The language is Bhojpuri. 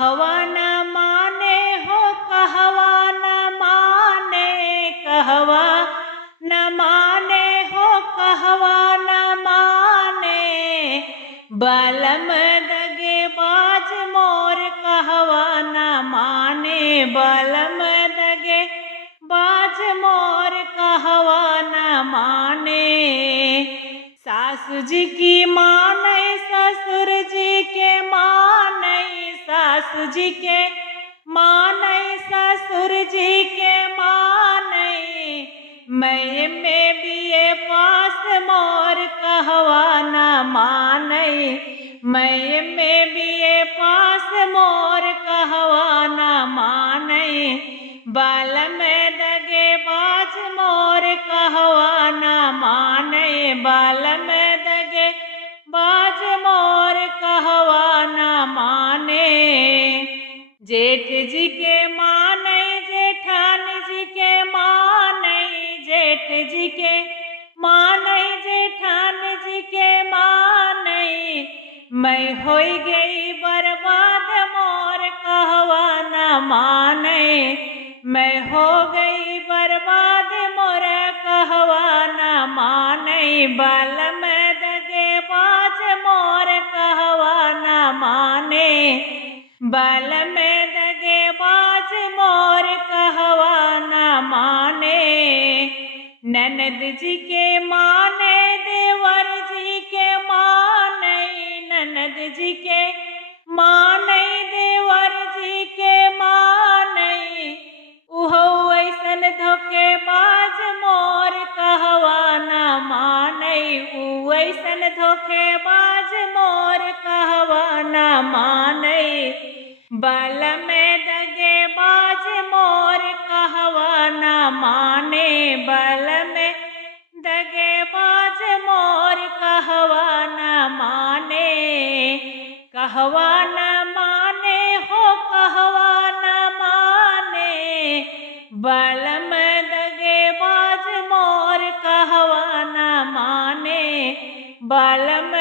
कहवा न माने हो कहवा न माने, कहवा न माने हो कहवा न माने, बलम दगे बाज मोर कहवा न माने, बलम दगे बाज मोर कहवा न माने। सासु जी की माने ससुर जी के माने, सासु जी के माने ससुर जी के माने, मैं में बीए पास मोर कहवा न माने, मैं में बीए पास मोर कहवा न माने, बाल में दगे बाज मोर कहवा न माने, बाल में दगे बाज मोर कहवा न माने। जेठ जी के माने जेठान जी के माने, जेठ जी के माने जेठान जी के माने, मैं होई गई बर्बाद मोर कहवा न माने, मैं हो गई बर्बाद मोर कहवा न माने, बाल में दगे बाज मोर कहवा न माने, बाल में दगे बाज मोर कहवा न माने। ननद जी के माने देवर जी के माने, ननद जी के माने देवर जी के माने, उहो ऐसन धोखेबाज मोर कहवा न माने, उ ऐसन धोखेबाज मोर कहवा न माने, बाल में दगे बाज मोर कहवा न माने, बाल में दगे बाज मोर कहवा न माने, कहवा न माने हो कहवा न माने, बाल में दगे बाज मोर कहवा न माने, बाल में